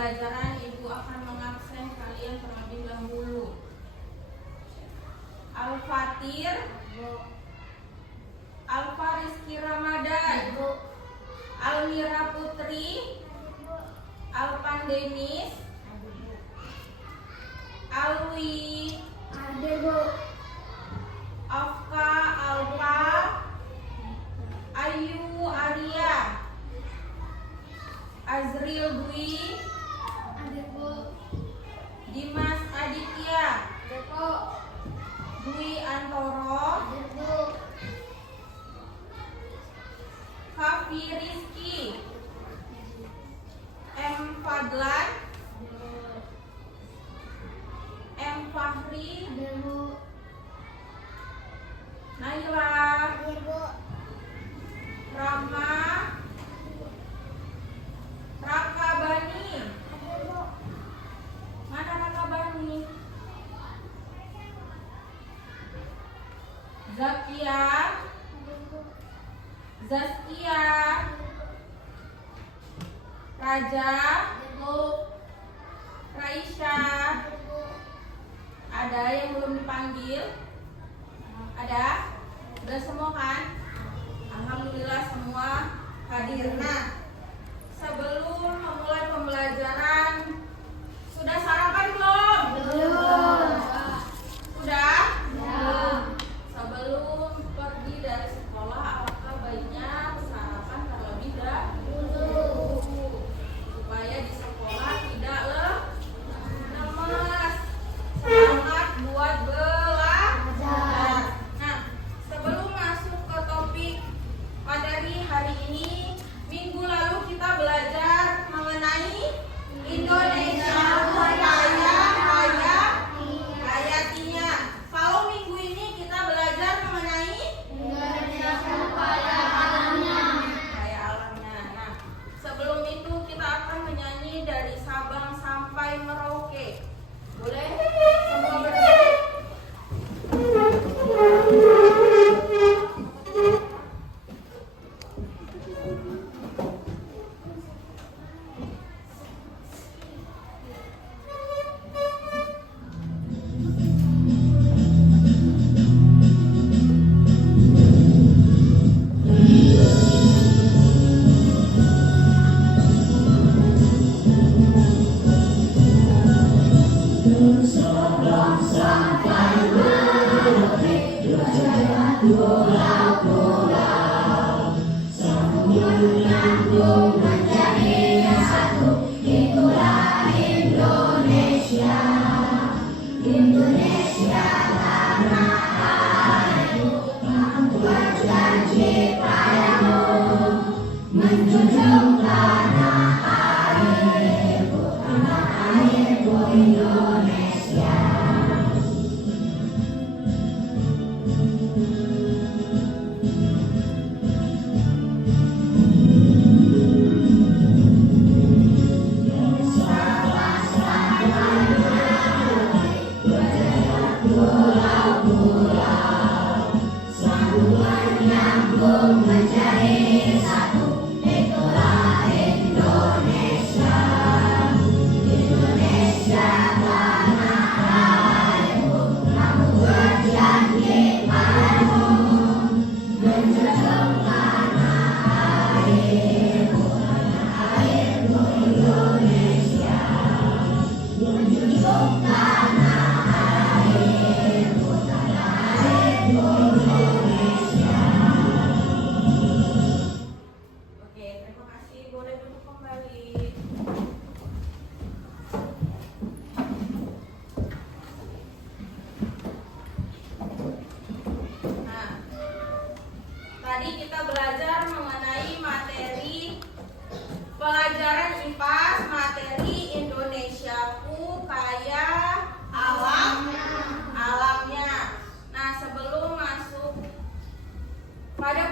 pembelajaran Ibu akan mengabsen kalian terlebih dahulu. Al-Fatir, Alfa Rizky Ramadan, Almira Putri, Alpan Denis, Alwi, Afka Alfa, Ayu Arya, Azril Dwi, Dimas Aditya, Dwi Antoro, Kavi Rizky, M Fadlan, M Fahri, Naila, Rama, Raka Bani. Mana Raka Bani? Zakia, Zaskia, Raja, Raisya. Ada yang belum dipanggil? Ada? Udah semua kan? Alhamdulillah semua hadir. Nah, sebelum memulai pembelajaran, sudah sarapan belum? Belum. Sudah? Belum. Sebelum pergi dari sekolah, alangkah baiknya sarapan terlebih dahulu supaya di sekolah tidak lemes. Semangat buat belajar. Nah, sebelum masuk ke topik materi hari ini, minggu lalu kita belajar mengenai Indonesia hayatinya. Kalau minggu ini kita belajar mengenai kaya alamnya. Nah, sebelum itu kita akan menyanyi dari Sabang sampai Merauke. Boleh? Semua berdiri.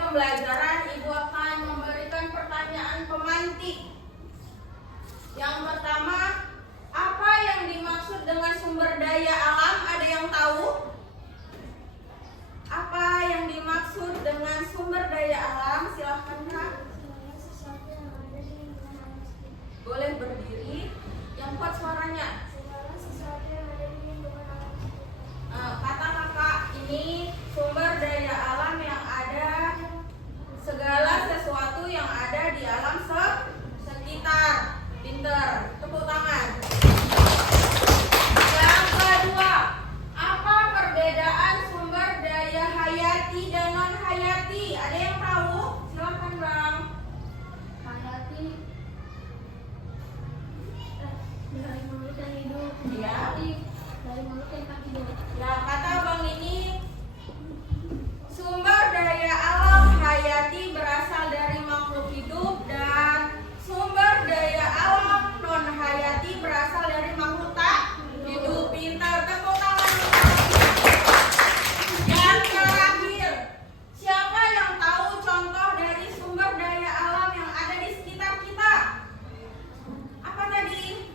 Pembelajaran Ibu akan memberikan pertanyaan pemantik. Yang pertama, apa yang dimaksud dengan sumber daya alam? Ada yang tahu? Apa yang dimaksud dengan sumber daya alam? Silahkan Kak. Boleh berdiri. dari makhluk yang tak hidup. Ya, kata Bang ini sumber daya alam hayati berasal dari makhluk hidup dan sumber daya alam non hayati berasal dari makhluk tak hidup. Pintar, tepuk tangan. Yang terakhir, siapa yang tahu contoh dari sumber daya alam yang ada di sekitar kita? Apa tadi?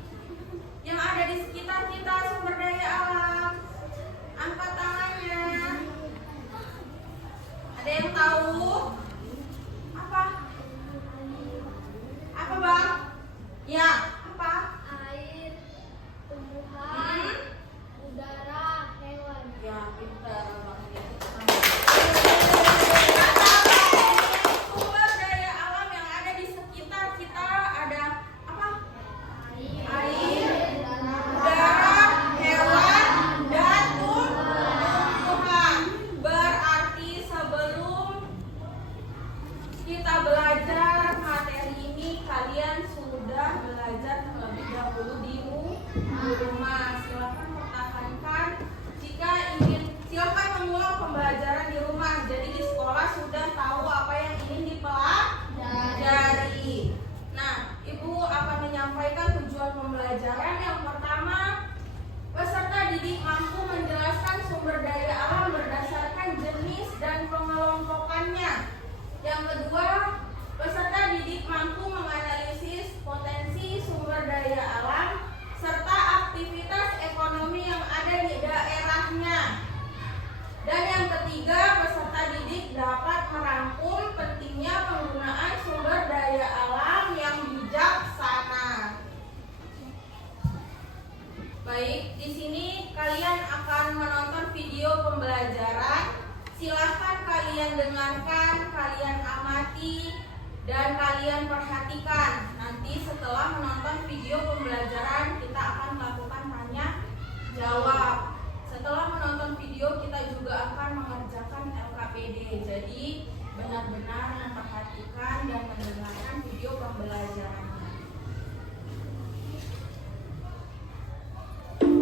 Yang ada di sekitar kita sumber daya alam. Angkat tangannya. Ada yang tahu? Apa? Apa Bang? Ya, apa? Air, tumbuhan, udara, hewan. Ya, pintar Bang. Sumber daya alam yang ada di sekitar kita ada apa? Air, udara, hewan, dan tumbuhan. Berarti sebelum kita belajar materi ini, kalian sudah belajar terlebih dahulu di rumah. Silakan pertahankan. Jika ingin, silakan mengulang pembelajaran di rumah. Jadi di sekolah sudah tahu apa yang ingin dipelajari. Nah, Ibu akan menyampaikan tujuan pembelajaran. Yang pertama, peserta didik mampu menjelaskan sumber daya alam berdasarkan jenis dan pengelompokannya. Yang kedua, peserta didik mampu menganalisis potensi sumber daya alam serta aktivitas ekonomi yang ada di daerahnya. Dan yang ketiga, peserta didik dapat merangkum pentingnya penggunaan sumber daya alam yang bijaksana. Baik, di sini kalian akan menonton video pembelajaran. Silahkan kalian dengarkan, kalian amati, dan kalian perhatikan. Nanti setelah menonton video pembelajaran, kita akan melakukan tanya jawab. Setelah menonton video, kita juga akan mengerjakan LKPD. Jadi benar-benar memperhatikan dan mendengarkan video pembelajarannya.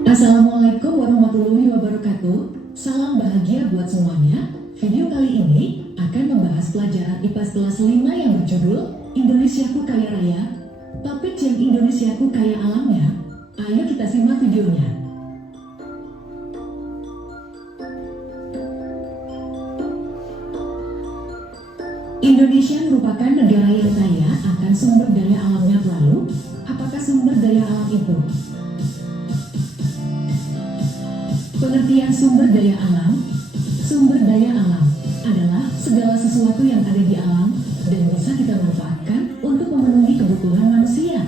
Assalamualaikum warahmatullahi wabarakatuh. Salam bahagia buat semuanya. Video kali ini akan membahas pelajaran IPA kelas 5 yang berjudul Indonesiaku Kaya Raya. Topik yang Indonesiaku Kaya Alamnya. Ayo kita simak videonya. Indonesia merupakan negara yang kaya akan sumber daya alamnya. Lalu, apakah sumber daya alam itu? Pengertian sumber daya alam. Sumber daya alam adalah segala sesuatu yang ada di alam dan bisa kita manfaatkan untuk memenuhi kebutuhan manusia.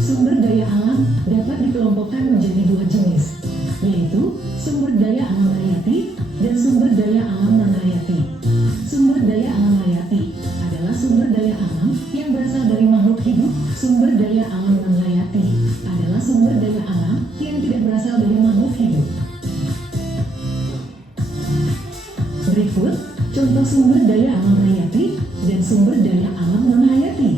Sumber daya alam dapat dikelompokkan menjadi dua jenis, yaitu sumber daya alam hayati dan sumber daya alam non-hayati. Sumber daya alam hayati adalah sumber daya alam yang berasal dari makhluk hidup. Sumber daya alam non-hayati adalah sumber daya alam yang tidak berasal dari makhluk hidup. Berikut contoh sumber daya alam hayati dan sumber daya alam non-hayati.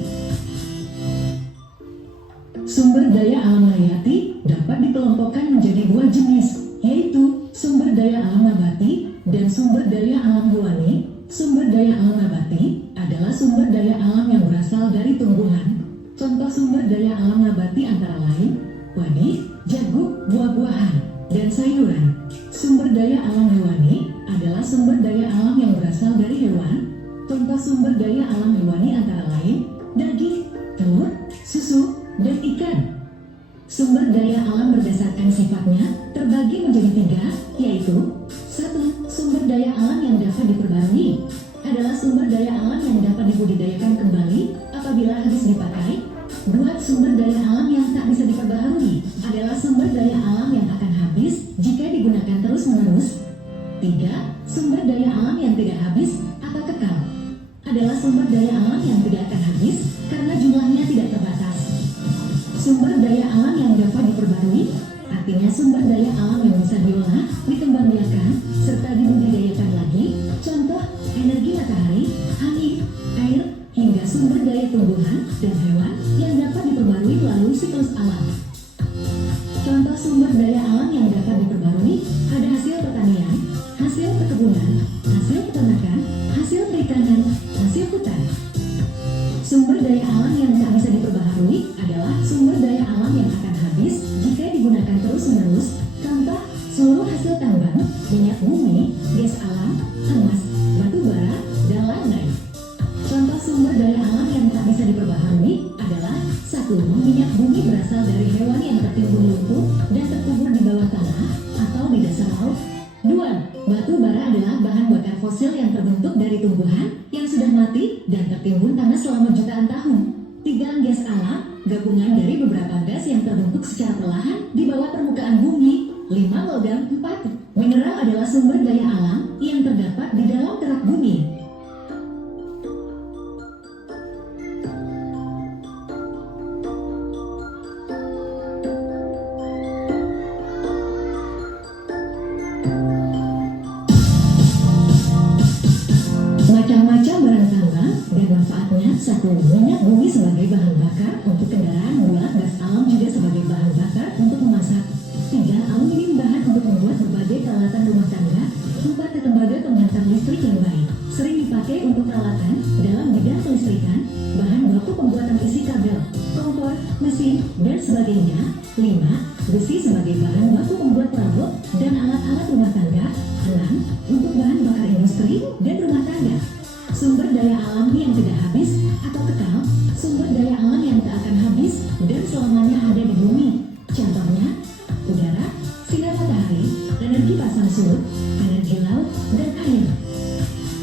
Sumber daya alam hayati dapat dikelompokkan menjadi dua jenis, yaitu sumber daya alam nabati dan sumber daya alam hewani. Sumber daya alam nabati adalah sumber daya alam yang berasal dari tumbuhan. Contoh sumber daya alam nabati antara lain padi, jagung, buah-buahan, dan sayuran. Sumber daya alam hewani adalah sumber daya alam yang berasal dari hewan. Contoh sumber daya alam hewani antara lain daging, telur, susu, dan ikan. Sumber daya alam berdasarkan sifatnya terbagi menjadi tiga, yaitu 1. Sumber daya alam yang dapat diperbarui adalah sumber daya alam yang dapat dibudidayakan kembali apabila habis dipakai. 2. Sumber daya alam yang tak bisa diperbaharui adalah sumber daya alam yang akan habis jika digunakan terus-menerus. 3. Sumber daya alam yang tidak habis atau kekal adalah sumber daya alam yang tidak akan habis karena jumlahnya tidak terbatas. Sumber daya alam yang dapat diperbarui artinya sumber daya alam yang bisa diolah, dikembangbiakan, serta dibudidayakan lagi. Contoh, energi matahari, angin, air, hingga sumber daya tumbuhan dan hewan yang dapat diperbarui melalui siklus alam. Contoh sumber daya alam yang 1. Minyak bumi berasal dari hewan yang tertimbun lumpuh dan terkubur di bawah tanah atau di dasar laut. 2. Batu bara adalah bahan bakar fosil yang terbentuk dari tumbuhan yang sudah mati dan tertimbun tanah selama jutaan tahun. 3. Gas alam, gabungan dari beberapa gas yang terbentuk secara perlahan di bawah permukaan bumi. 5. Logam. 4. Mineral adalah sumber daya alam yang terdapat di dalam kerak bumi. Macam-macam barang tambang dan manfaatnya. 1. Minyak bumi sebagai bahan bakar untuk kendaraan. 2. Gas alam juga sebagai bahan bakar untuk memasak. 3. Aluminium bahan untuk membuat berbagai peralatan rumah tangga. 4. Tembaga penghantar listrik yang baik sering dipakai untuk peralatan dalam bidang kelistrikan. Bahan baku pembuatan isi kabel, kompor, mesin, dan sebagainya. 5. Besi sebagai bahan baku pembuat perabot dan alat-alat rumah tangga. 6. Untuk bahan bakar industri dan rumah tangga. Sumber daya alam yang tidak habis atau kekal, sumber daya alam yang tak akan habis dan selamanya ada di bumi. Contohnya, udara, sinar matahari, energi pasang surut, energi laut, dan air.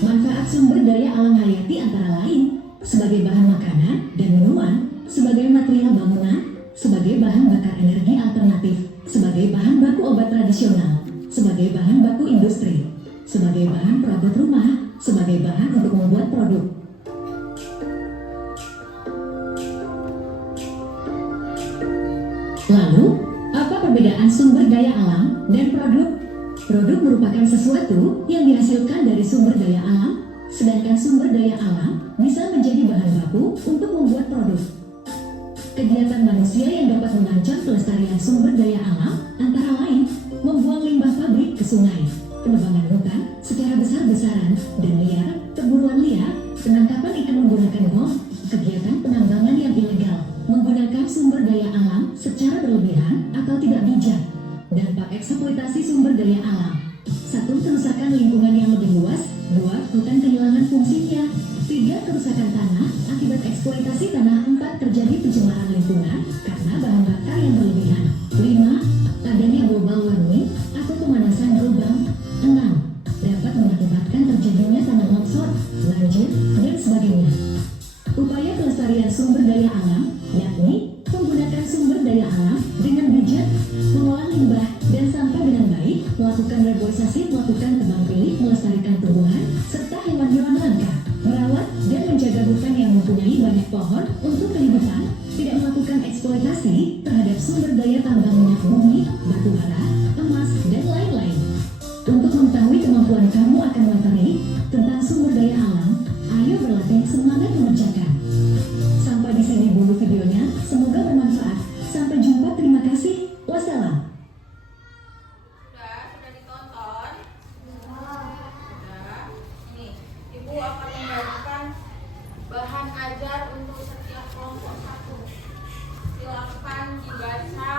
Manfaat sumber daya alam hayati antara lain sebagai bahan makanan dan minuman, sebagai material bangunan, sebagai bahan bakar energi alternatif, sebagai bahan baku obat tradisional, sebagai bahan baku industri, sebagai bahan perabot rumah, sebagai bahan untuk membuat produk. Lalu, apa perbedaan sumber daya alam dan produk? Produk merupakan sesuatu yang dihasilkan dari sumber daya alam, sedangkan sumber daya alam bisa menjadi bahan baku untuk membuat produk. Kegiatan manusia yang dapat mengancam pelestarian sumber daya alam antara lain membuang limbah pabrik ke sungai, penebangan hutan secara besar-besaran dan liar, perburuan liar, penangkapan ikan menggunakan bom, kegiatan penambangan yang ilegal, menggunakan sumber daya alam secara berlebihan atau tidak bijak. Dampak eksploitasi sumber daya alam. 1. Kerusakan lingkungan yang lebih luas. 2. Hutan kehilangan fungsinya. 3. Kerusakan tanah akibat eksploitasi tanah. 4. Terjadi pencemaran lingkungan karena bahan bakar yang berlebihan. 5. Adanya global warming atau pemanasan global. 6. Dapat mengakibatkan terjadinya tanah longsor, banjir, dan sebagainya. Upaya pelestarian sumber daya alam yakni menggunakan sumber daya alam dengan bijak, mengolah limbah dan sampah dengan baik, melakukan reboisasi, melakukan tebang pilih, melestarikan tumbuhan serta hewan-hewan langka, merawat dan menjaga hutan yang mempunyai banyak pohon untuk kehidupan, tidak melakukan eksploitasi terhadap sumber daya tambang minyak bumi, batu bara, emas, dan lain-lain. Untuk mengetahui kemampuan kamu akan materi tentang sumber daya alam, ayo berlatih semangat mengerjakan. Sampai di sini dulu videonya, semoga bermanfaat. Sampai jumpa, terima kasih. Wassalam. Sudah ditonton? Sudah. Nih, Ibu akan membagikan bahan ajar untuk setiap kelompok 1. Silakan dibaca.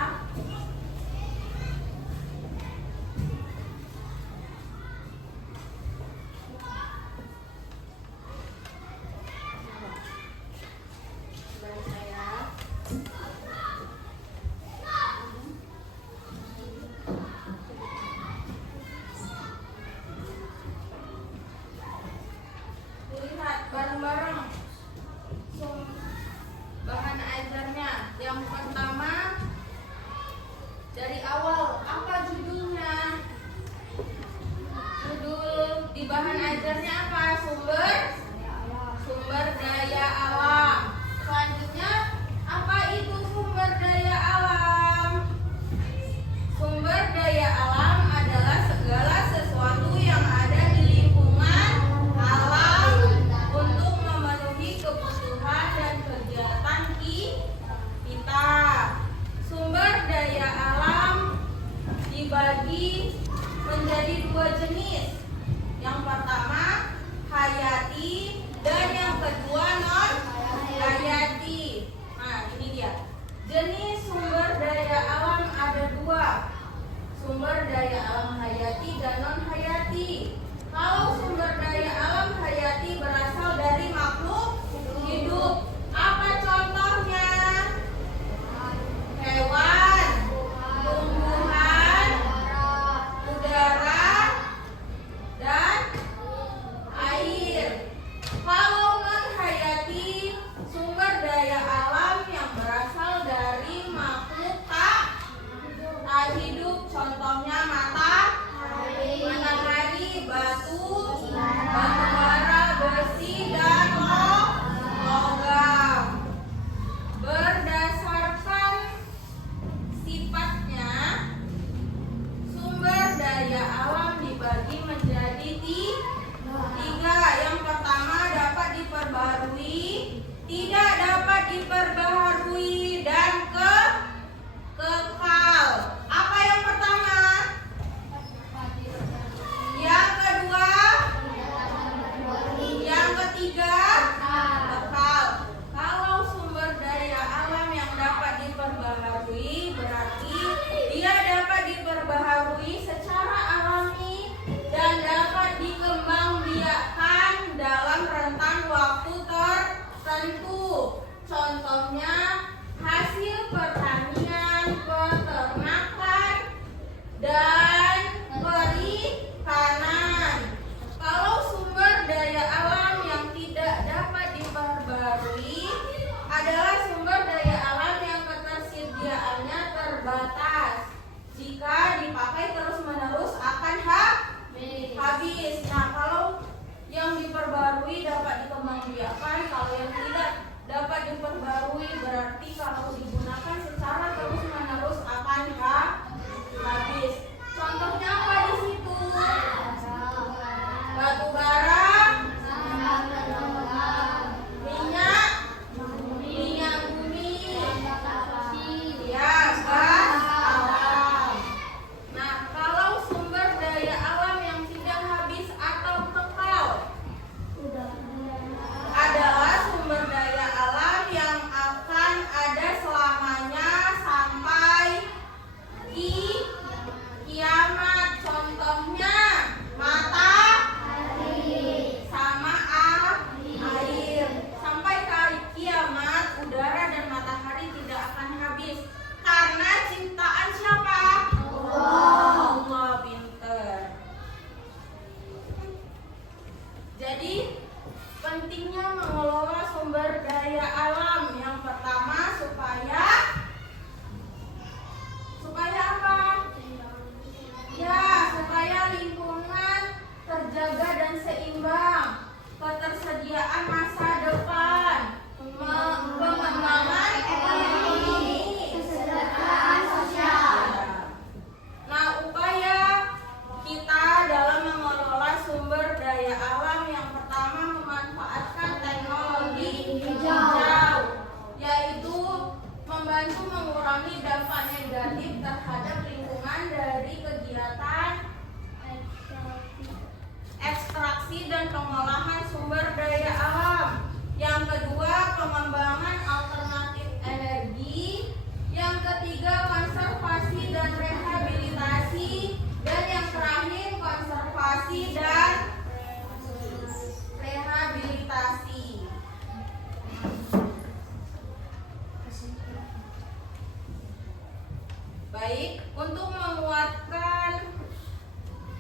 Baik, untuk menguatkan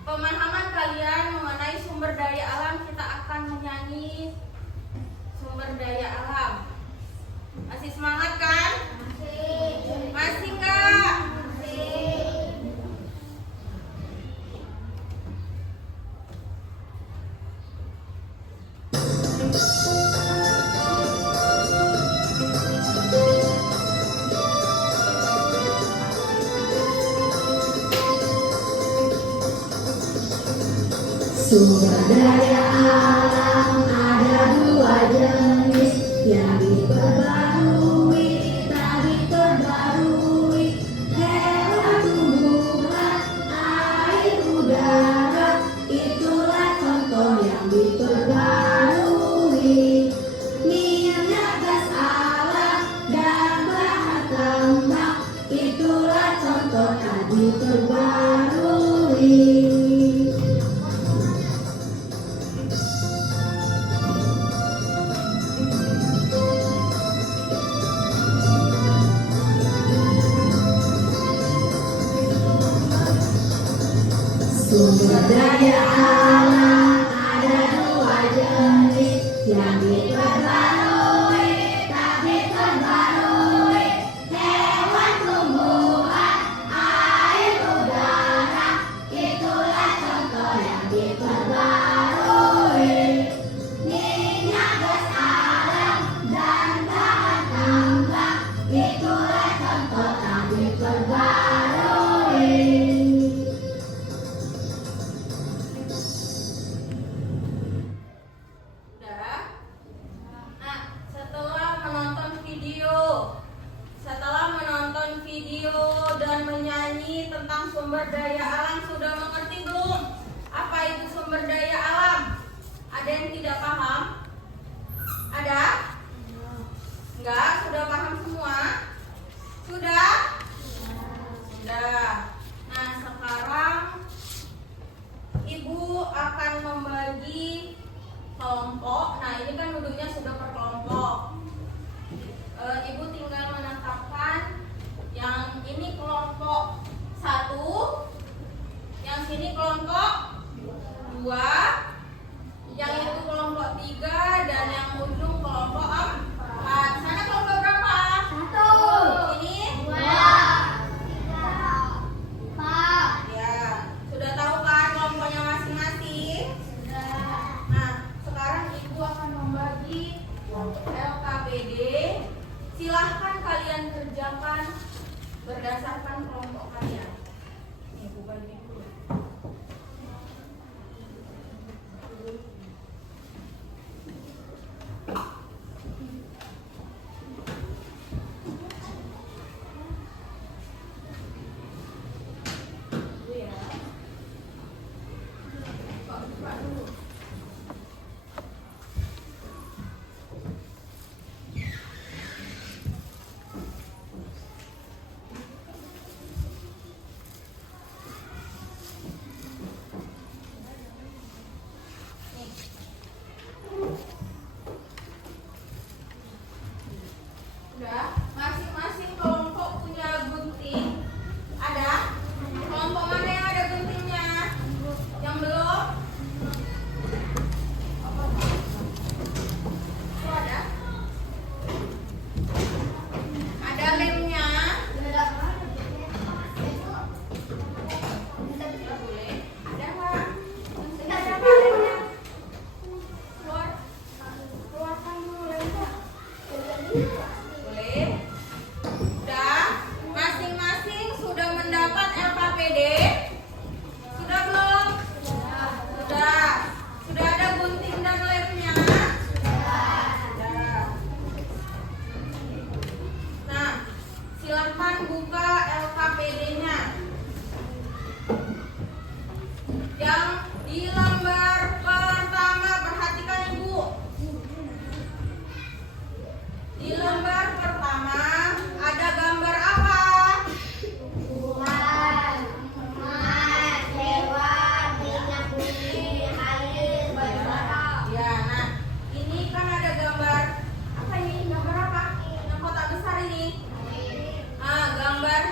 pemahaman kalian mengenai sumber daya alam, kita akan menyanyi sumber daya alam. Masih semangat kan? Masih Kak? Sumber daya alam ada dua jenis yang diperbarui, tak diperbarui. Hewan, tumbuhan, air, udara, itulah contoh yang diperbarui. Minyak, gas alam, dan bahan tambang, itulah contoh tak diperbarui. Sumber daya alam ada dua jenis yang diperbarui, tak diperbarui. Hewan, tumbuhan, air, udara, itulah contoh yang diperbarui. Minyak, gas alam, dan bahan tambang, itulah contoh tak diperbarui. Dan menyanyi tentang sumber daya alam, sudah mengerti belum? Apa itu sumber daya alam? Ada yang tidak paham? Ada? Enggak? Sudah paham semua? Sudah? Sudah. Nah, sekarang Ibu akan membagi kelompok. Nah, ini kan duduknya sudah per kelompok. Ibu tinggal menetapkan yang ini kelompok 1, yang sini kelompok 2, yang itu kelompok 3, dan yang ujung kelompok 4. Sana kelompok berapa? 1, Ini 2, 3, 4. ya, sudah tahu kan kelompoknya masing-masing? Nah, sekarang Ibu akan membagi LKPD. Silahkan kalian kerjakan berdasarkan kelompok kalian. Nih, Ibu bagi dulu. Dulu ya. Buka dulu. Udah, masing-masing kelompok punya gunting. Ada? Kelompok mana yang ada guntingnya? Yang belum? Itu ada? Ada lemnya? Tidak boleh. Ada nggak? Ada apa lemnya? Keluarkan dulu lemnya. Boleh? Sudah? Masing-masing sudah mendapat LKPD? Sudah belum? Sudah. Sudah ada gunting dan lemnya? Sudah. Nah, silahkan buka LKPD-nya. Yang di lembar pertama, perhatikan Ibu. Di lembar pertama ada gambar apa? Tuhan, emas, hewan, minyak bumi, air, batu bara. Ya, nah ini kan ada gambar apa ini? Gambar apa? Yang kotak besar ini? Gambar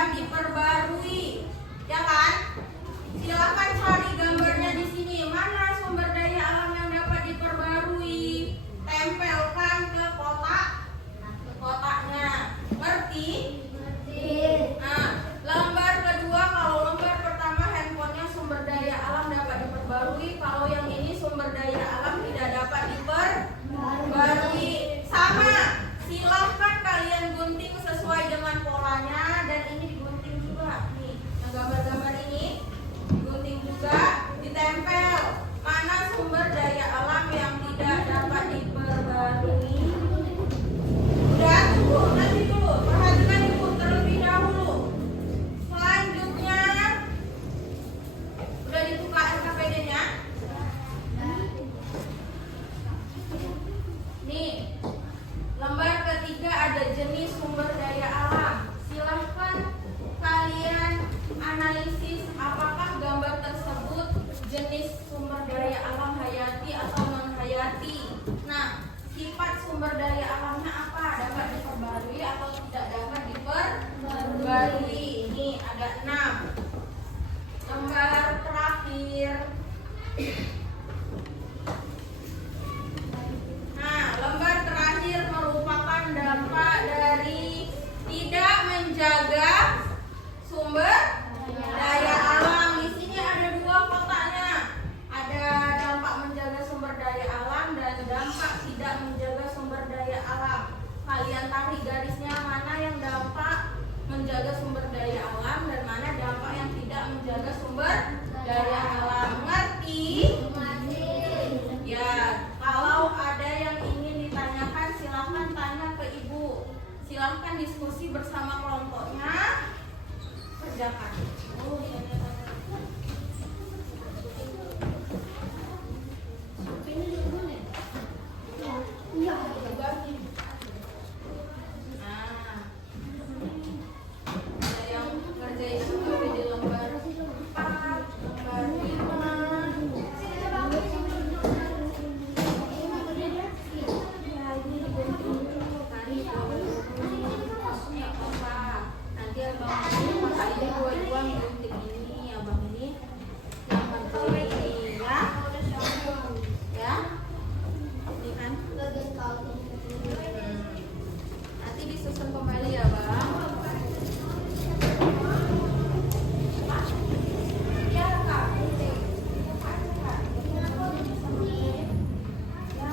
dapat diperbarui, ya kan? Silakan cari gambarnya di sini. Mana sumber daya alam yang dapat diperbarui? Tempelkan ke kotaknya. Ngerti? Nah, lembar kedua, kalau lembar pertama handphonenya sumber daya alam dapat diperbarui, kalau yang ini sumber daya alam tidak dapat diperbarui. Sama, silahkan kalian gunting sesuai dengan polanya, dan ini digunting juga. Nih, yang gambar-gambar ini digunting juga, ditempel. Mana sumber daya alam yang tidak dapat diperbarui? Udah, tunggu, nanti dulu. Perhatikan ibu terlebih dahulu. Selanjutnya, udah dibuka LKPD-nya? Nih, lembar ketiga ada jenis sumber daya alam. Silahkan kalian analisis apakah gambar tersebut jenis sumber daya alam hayati atau non hayati. Nah, sifat sumber daya alamnya apa? Dapat diperbarui atau tidak dapat diperbarui? Ini ada 6. Lembar terakhir. Nah, lembar terakhir merupakan dampak dari tidak menjaga sumber daya alam. Di sini ada 2 kotaknya. Ada dampak menjaga sumber daya alam dan dampak tidak menjaga sumber daya alam. Kalian tarik garisnya, mana yang dampak menjaga sumber daya alam dan mana dampak yang tidak menjaga sumber daya alam. Ngerti? Ya, kalau ada yang ingin ditanyakan silahkan tanya ke ibu. Silahkan diskusi bersama kelompoknya. Kerjakan. Nah, ada yang ngerjain LKPD lembar 4, lembar 5. Nanti abang ini dua-dua gunting ini, abang ini yang ngerjain ini ya. Ya, ini kan. Nanti disusun kembali ya bang. Ya kak, gunting. Ya.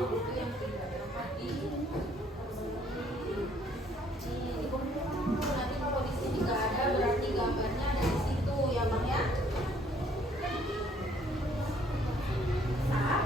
itu yang tidak dapat diterbeli. Ibu, nanti kalau di sini nggak ada berarti gambarnya ada di situ ya bang ya. Sah?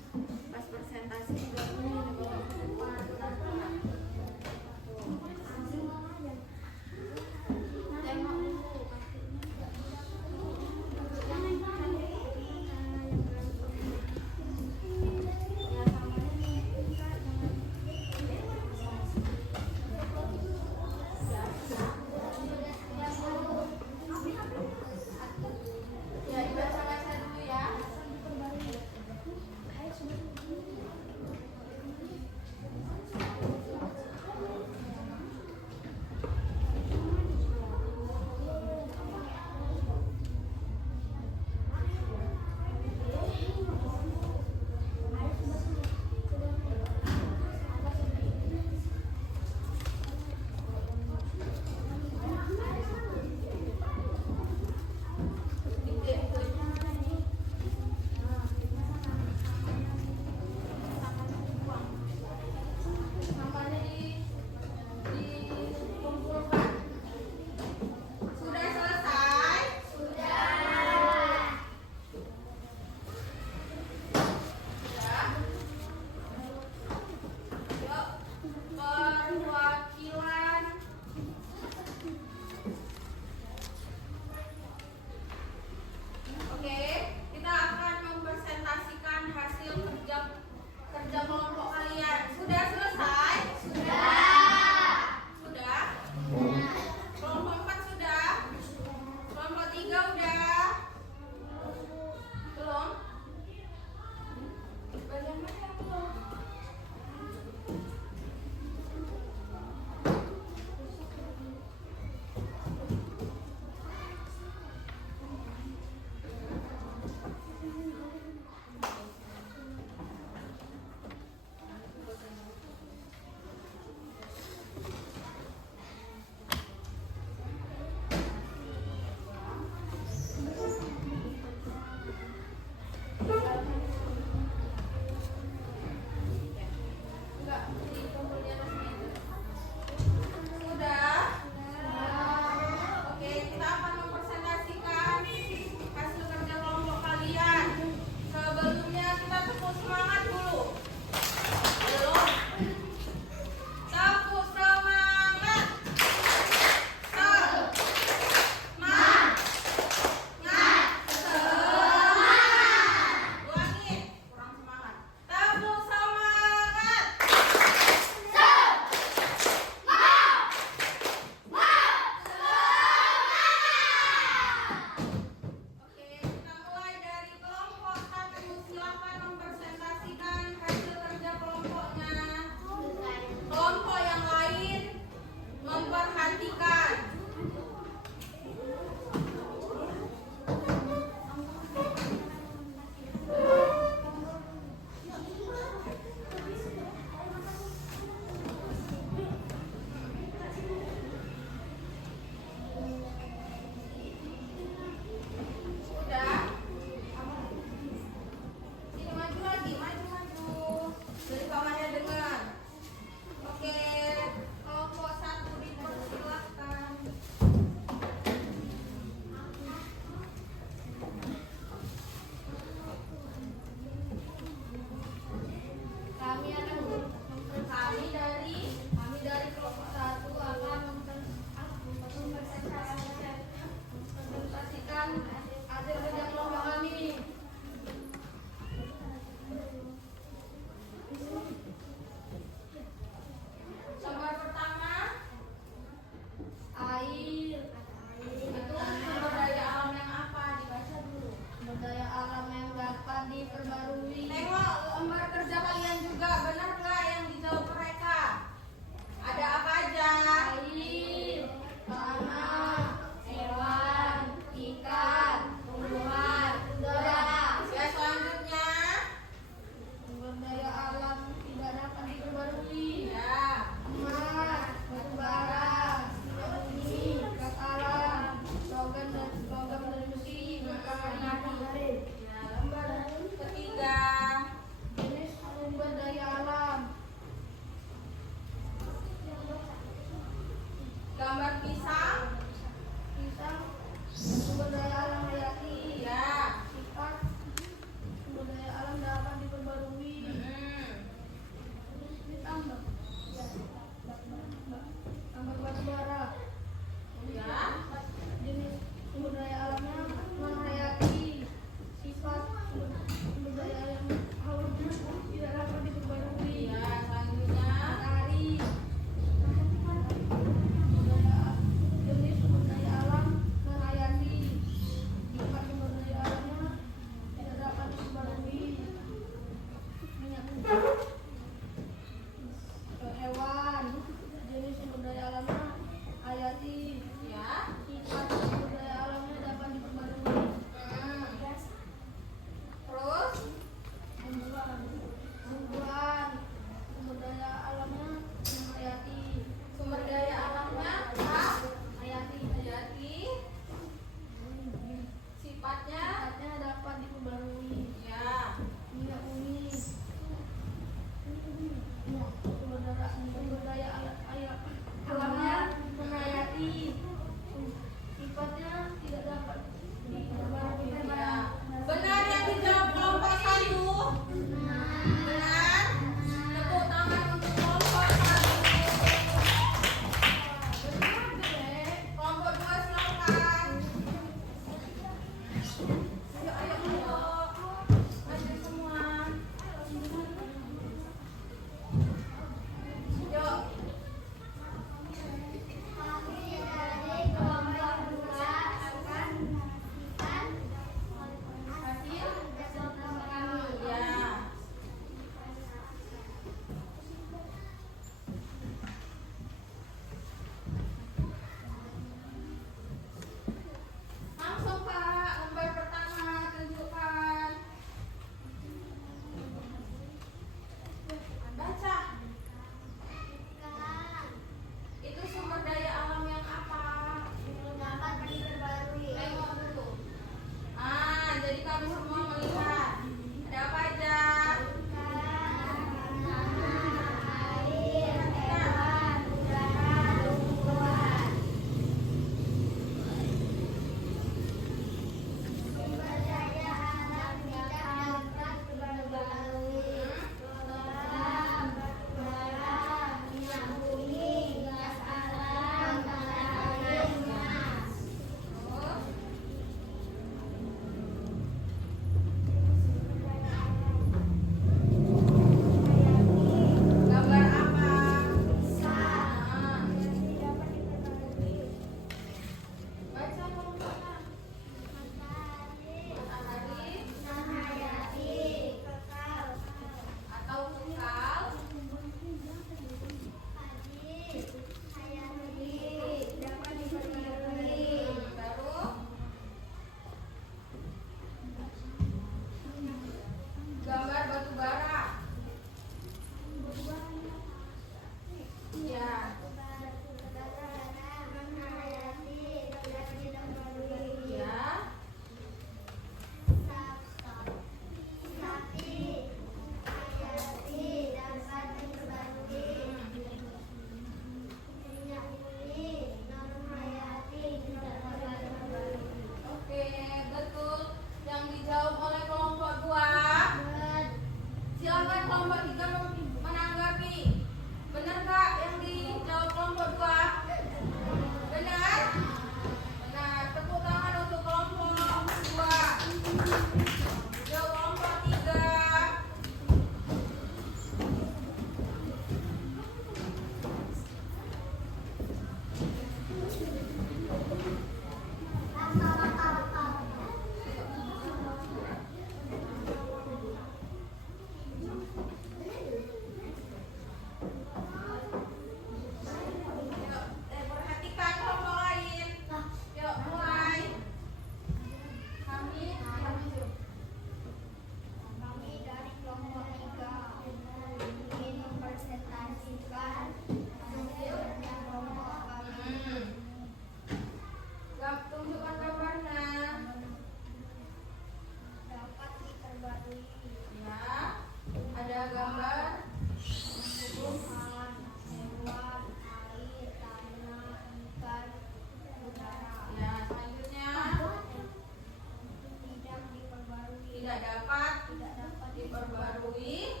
diperbarui.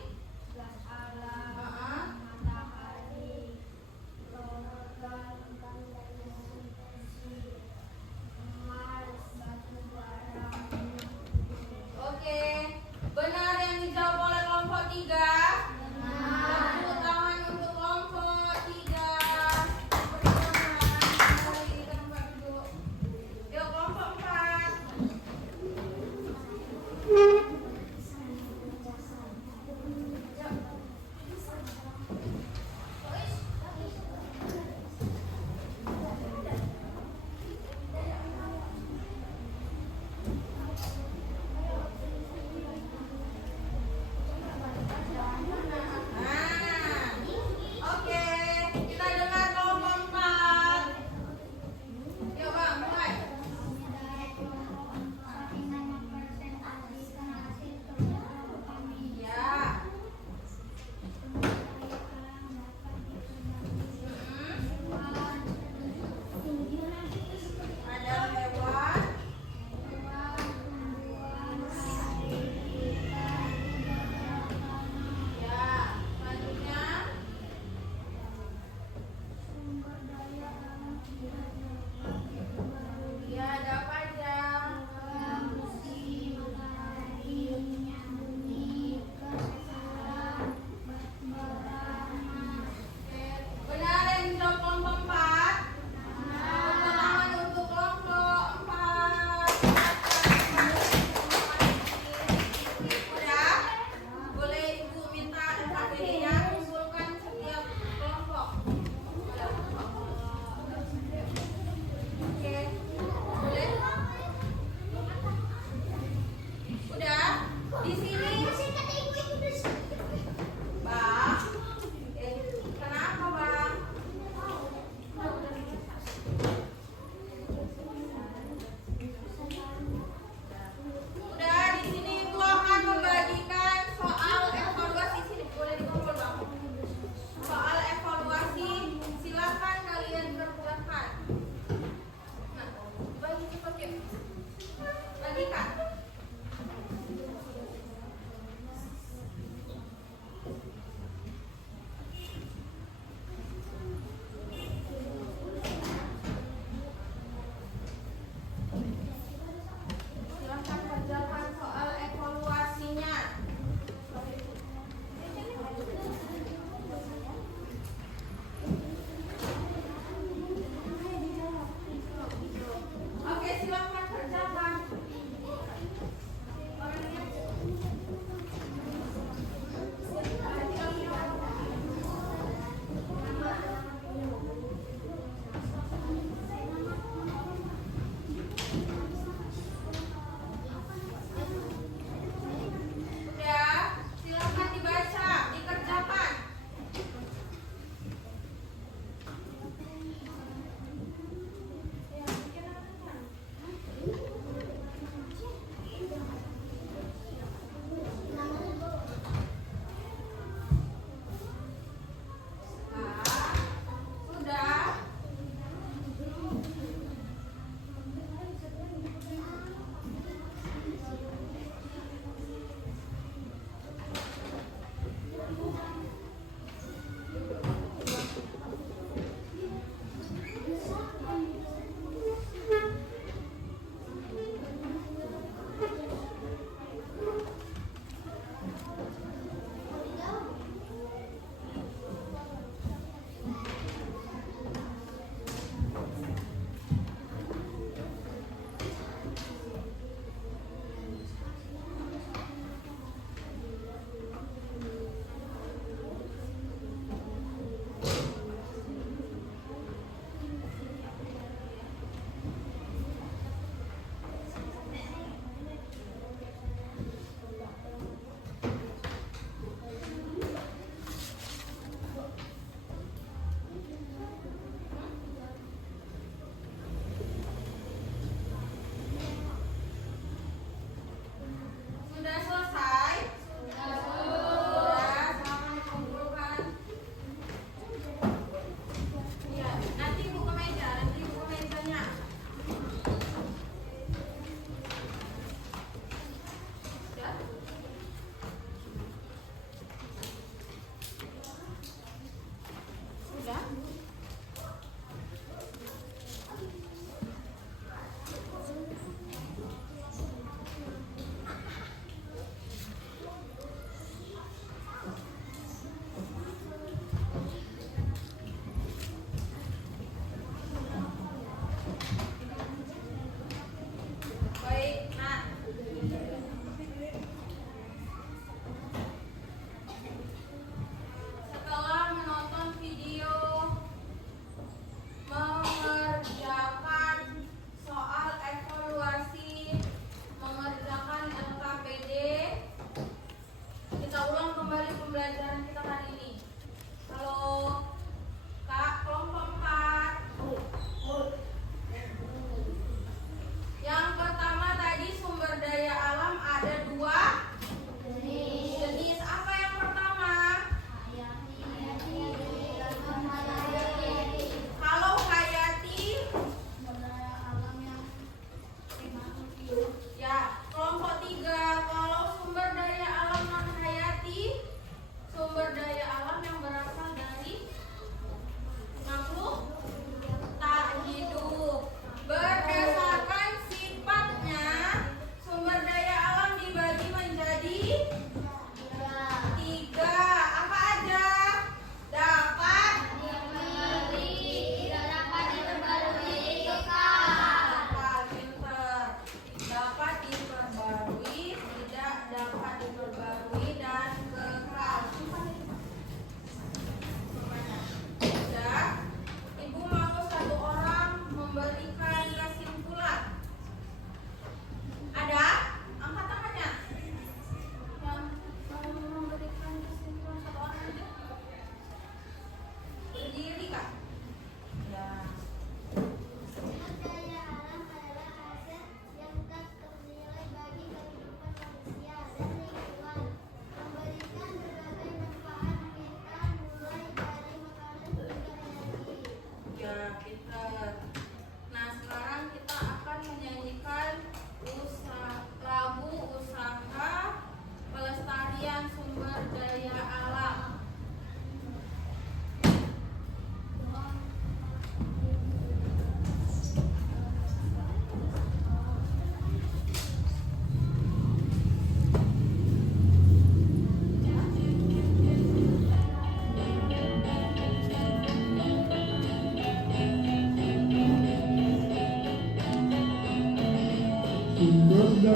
gas alam, Ah, matahari, logam, dan mesin, Mars, batu bara, Oke, benar yang dijawab oleh kelompok 3. Tepuk tangan untuk kelompok 3. Kembali ke tempat duduk. Yuk kelompok 4.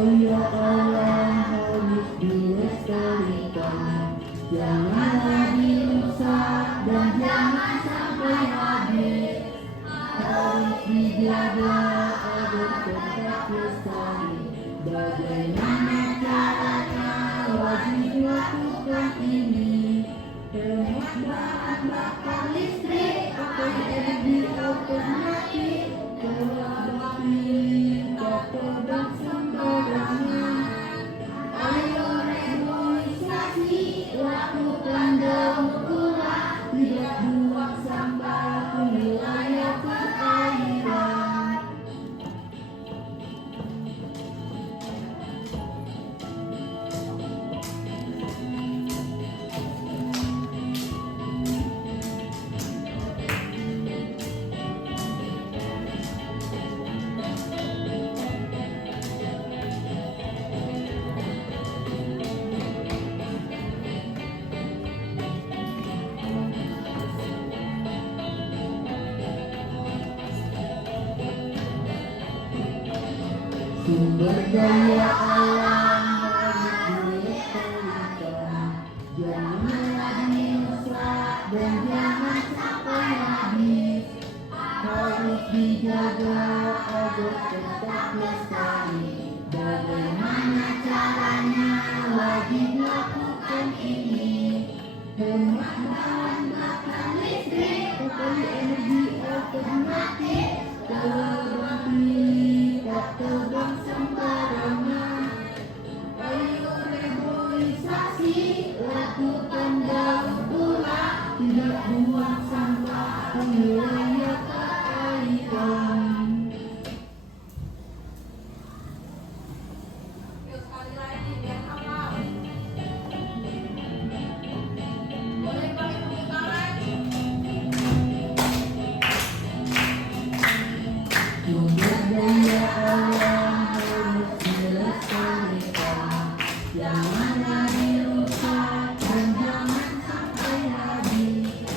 daya alam harus dilestarikan, janganlah dirusak dan jangan sampai habis. Harus dijaga agar tetap lestari. Bagaimana caranya? Wajib lakukan ini. Hemat bahan bakar listrik, pakai energi alternatif, tolak bakti, tak tebak sembarangan. Ayo reboisasi, lakukan daur ulang, tidak buang sampah ke wilayah perairan. Sumber daya alam harus dilestarikan, janganlah dirusak dan jangan sampai habis. Harus dijaga agar tetap lestari. Bagaimana caranya? Wajib lakukan ini. Hemat bahan bakar listrik, pakai energi alternatif, terlebih tak tebang sembarangan. Ayo reboisasi, lakukan daur ulang, tidak buang sampah ke wilayah perairan. Yuk sekali lagi biar hafal. Boleh pakai tepuk tangan. Sumber daya alam harus dilestarikan, janganlah dirusak dan jangan sampai habis.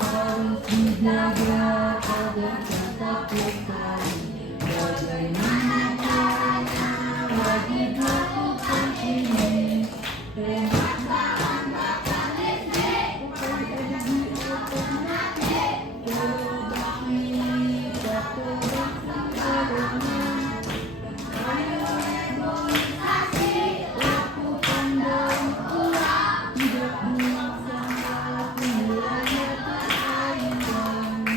Harus dijaga agar tetap lestari. Bagaimana caranya? Wajib lakukan ini. Hemat bahan bakar listrik, pakai energi alternatif, berbakti, tak tebang sembarangan. Ayo reboisasi, lakukan daur ulang, tidak buang sampah ke wilayah perairan.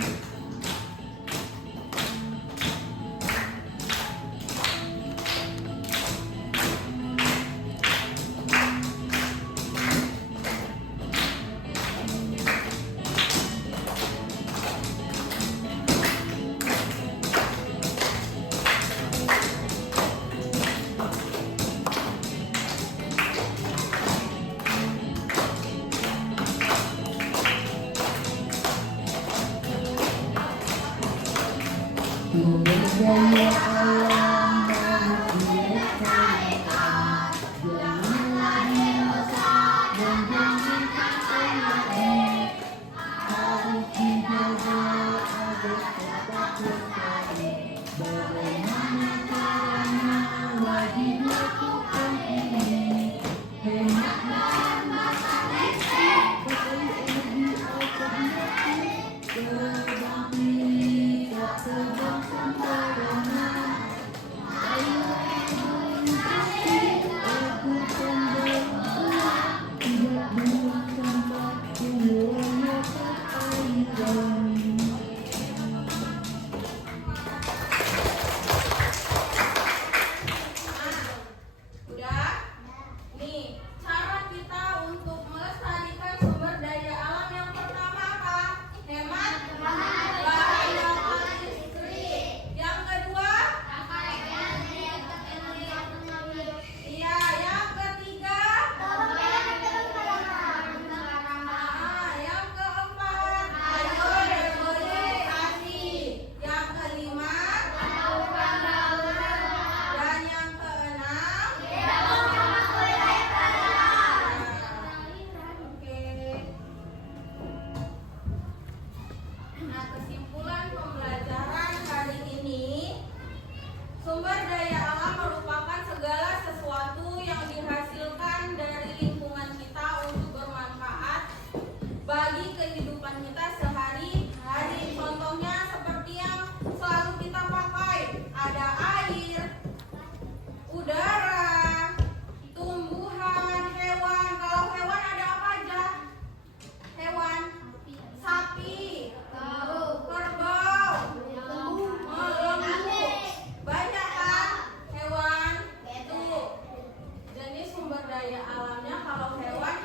kalau hewan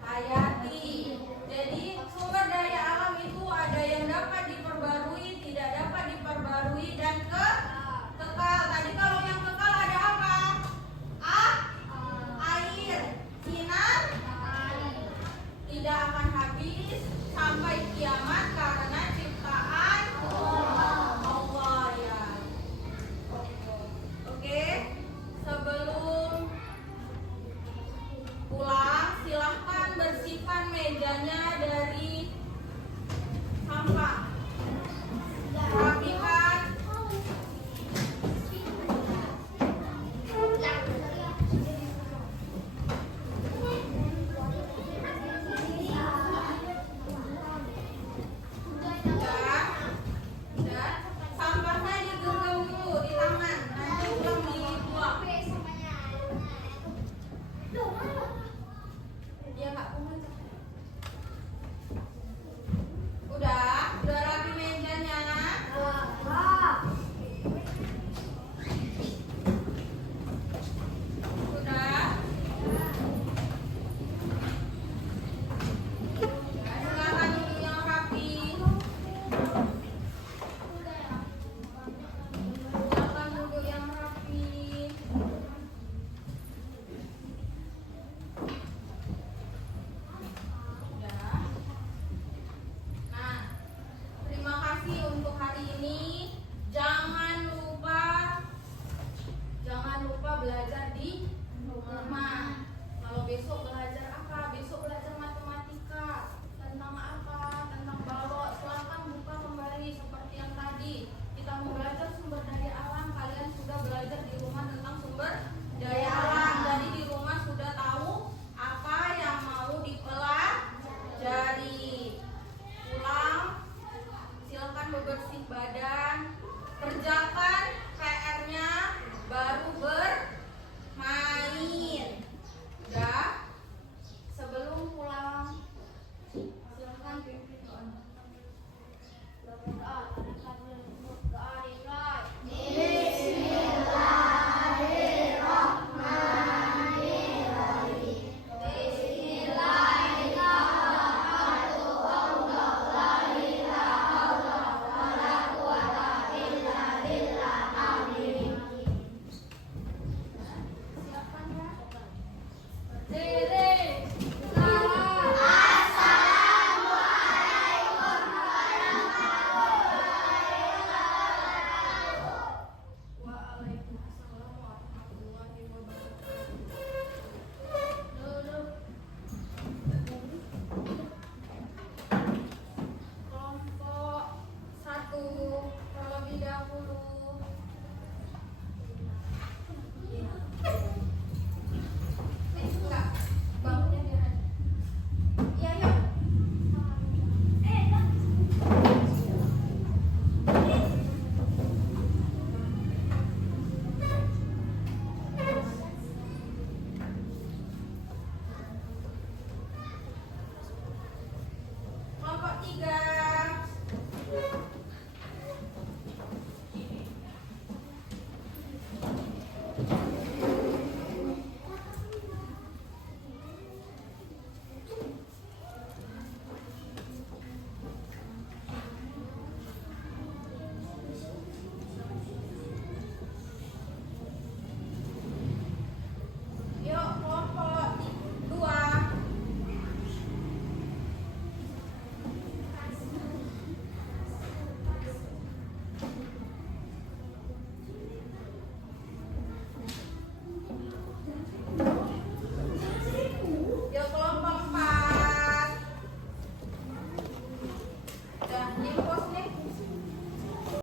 hayati. Jadi sumber daya alam itu ada yang dapat diperbarui, tidak dapat diperbarui, dan kekal. Tadi kalau yang kekal ada apa? Air, sinar, tidak akan habis sampai kiamat karena ciptaan Allah ya. Oke, sebelum pulang silahkan bersihkan mejanya